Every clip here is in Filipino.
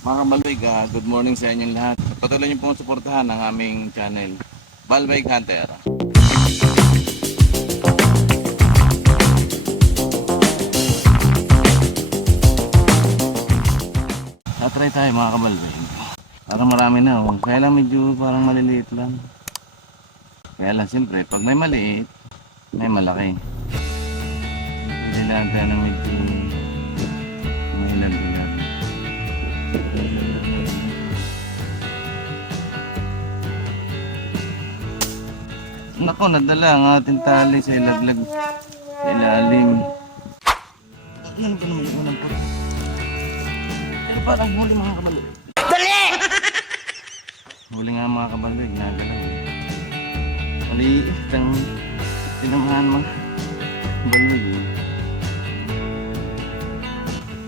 Mga kabalwig, ah, good morning sa inyong lahat. Patuloy niyo pong suportahan ang aming channel, Balwig Hunter. Natry tayo mga kabalwig. Parang marami na oh. Kaya lang medyo parang maliliit lang. Kaya lang siyempre, pag may maliit, may malaki. Pwede lang tayo na medyo Nako, nadala ang ating tali sa ilaglag sa ilalim. Ano ba naman yung unang? Pero parang huli mga kabalo. Dali! huli nga mga kabalo, ginagalaw. Maliit ang tinamahan mga baloy.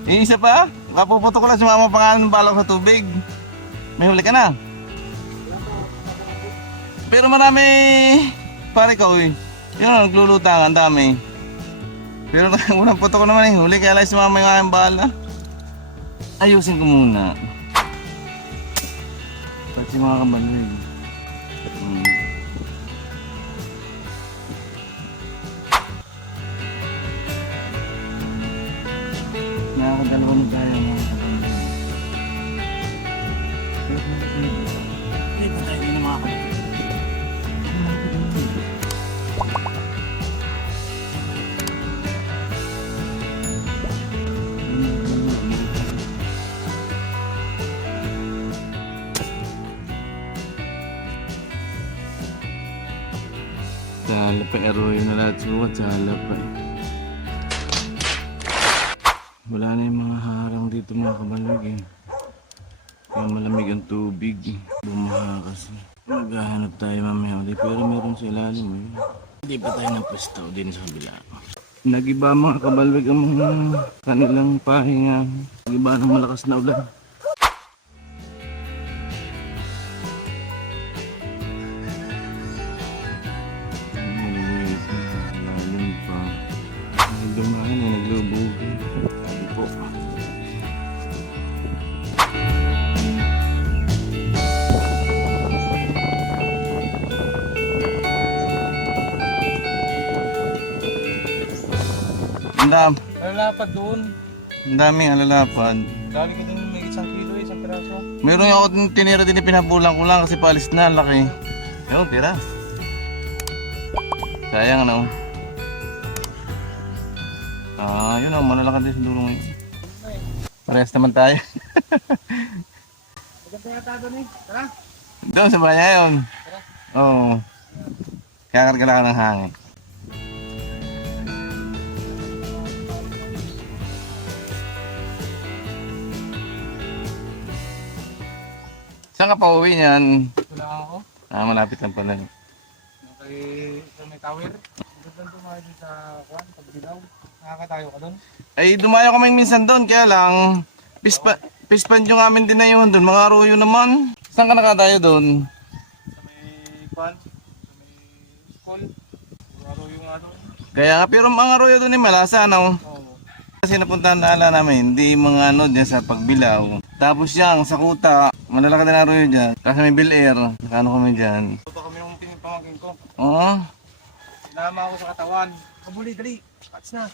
Eh, isa pa? Mapuputo ko lang si mama pangalan ng balak sa tubig. May huli ka na? Pero marami, pare ko eh. Yun, naglulutang, ang dami. Pero unang puto ko naman eh, huli kaya lang si mama yung aking bala. Ayusin ko muna. Pati mga kabaloy. Hmm. Nakakadalawa na tayo mga kabaloy. Hindi ba tayo yun mga kabaloy? Na lahat suwat, sala pa. Wala na yung mga harang dito mga kabalag eh. Kaya malamig ang tubig. Bumaha kasi. Maghahanap tayo mamaya ulit pero meron sa ilalim eh. Hindi pa tayo pwesto din sa kabila. Nagiba mga kabalwig ang mga kanilang pahinga. Nagiba ng malakas na ulan. Ang dam, Lalapad doon. ang daming alalapad. Dali ka din may isang kilo, isang piraso. Meron ako din tinira din pinabulang ko lang kasi palis na, ang laki. Yun, tira. Sayang ano. Ah, yun ang malalaki din sa dulo ngayon. Parehas naman tayo. Maganda yata doon eh. Tara. Doon sa bahay yun. Oo. Kaya kargala ka ng hangin. Saan ka pa uwi niyan? Lang ako. Ah, malapit lang pala. Okay, sa may tower. Maganda tumayo dun sa kwan, pagdilaw. Nakakatayo ka doon. Ay, dumayo kami minsan doon, kaya lang, pispa, pispan yung amin din na yun doon, mga ruyo naman. Saan ka nakatayo doon? Sa may kwan, sa may school. Laro yung ano. Kaya nga, pero mga ruyo doon ni Malasa, ano? Oo. Kasi napuntahan na ala namin, hindi mga ano dyan sa pagbilaw. Tapos yang sa kuta, malalaki na ruyo dyan. Kasi may Bel Air, nakano kami dyan. Ito kami nung pinipamagin ko. Oo, Sinama ako sa katawan. Kabuli, dali. Catch na.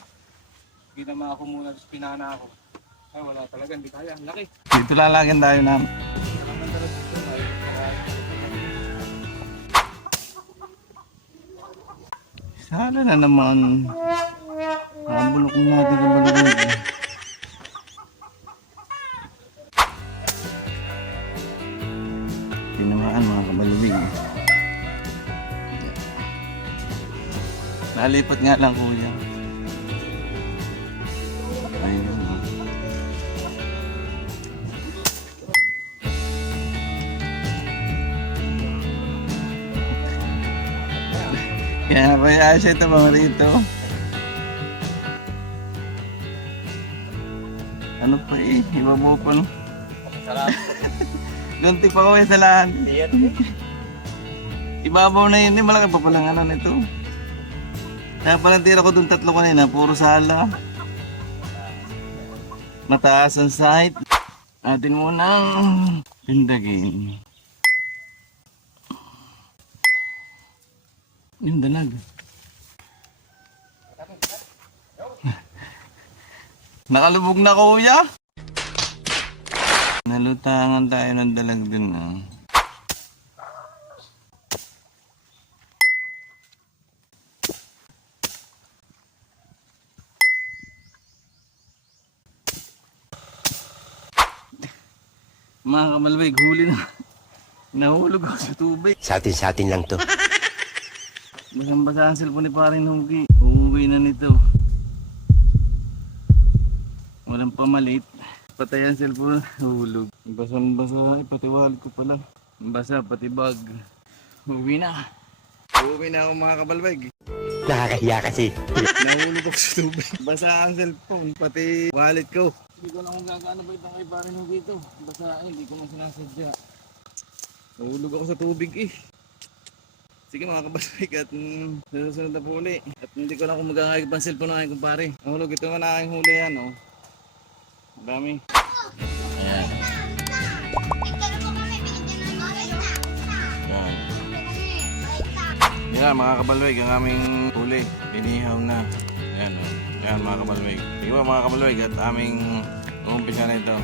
Ginama ako muna, tapos pinana ako. Ay, wala talaga, hindi kaya. Ang laki. dito lalagyan tayo na. Sana na naman. Nabulok na natin ang balagay. Tinamaan mga kabalibig. Nalipat nga lang kuya. Ayun. oh. Kaya kaya siya ito mga rito. Ano pa eh, iba mo pa no? Lunti pa ko eh sa lahat. Ibabaw na yun, eh, malaki pa palang ano nito. Kaya tira ko dun tatlo kanina, puro sala. Mataas ang site. atin munang pindagin. Yung dalag. Nakalubog na kuya. Nalutangan tayo ng dalag dun ah. Mga kamalwig, huli na. Nahulog ako sa tubig. Sa atin, sa atin lang to. Basang basa ang cellphone ni paring Hugi. Uuwi na nito. Walang pamalit. Patay ang cellphone. Hulog. Basang basa. Ay, pati wallet ko pala. Basa, pati bag. Uuwi na. Uuwi na ako mga kabalbag. Nakakahiya kasi. Nahulog ako sa tubig. Basa ang cellphone. Pati wallet ko. Hindi ko na kung gagano ba itong kay paring Hugi ito. Basa, ay, hindi ko man sinasadya. Nahulog ako sa tubig eh. Sige mga kabasik at mm, susunod na po. At hindi ko lang kung magkakagip ang cellphone ng aking kumpare. Ang hulog, ito na aking huli yan oh. Dami. Ayan. Yan. Yan mga kabalweg, ang aming huli. Inihaw na. Ayan oh. Yan mga kabalweg. Sige po mga kabalweg at aming umpisa na ito.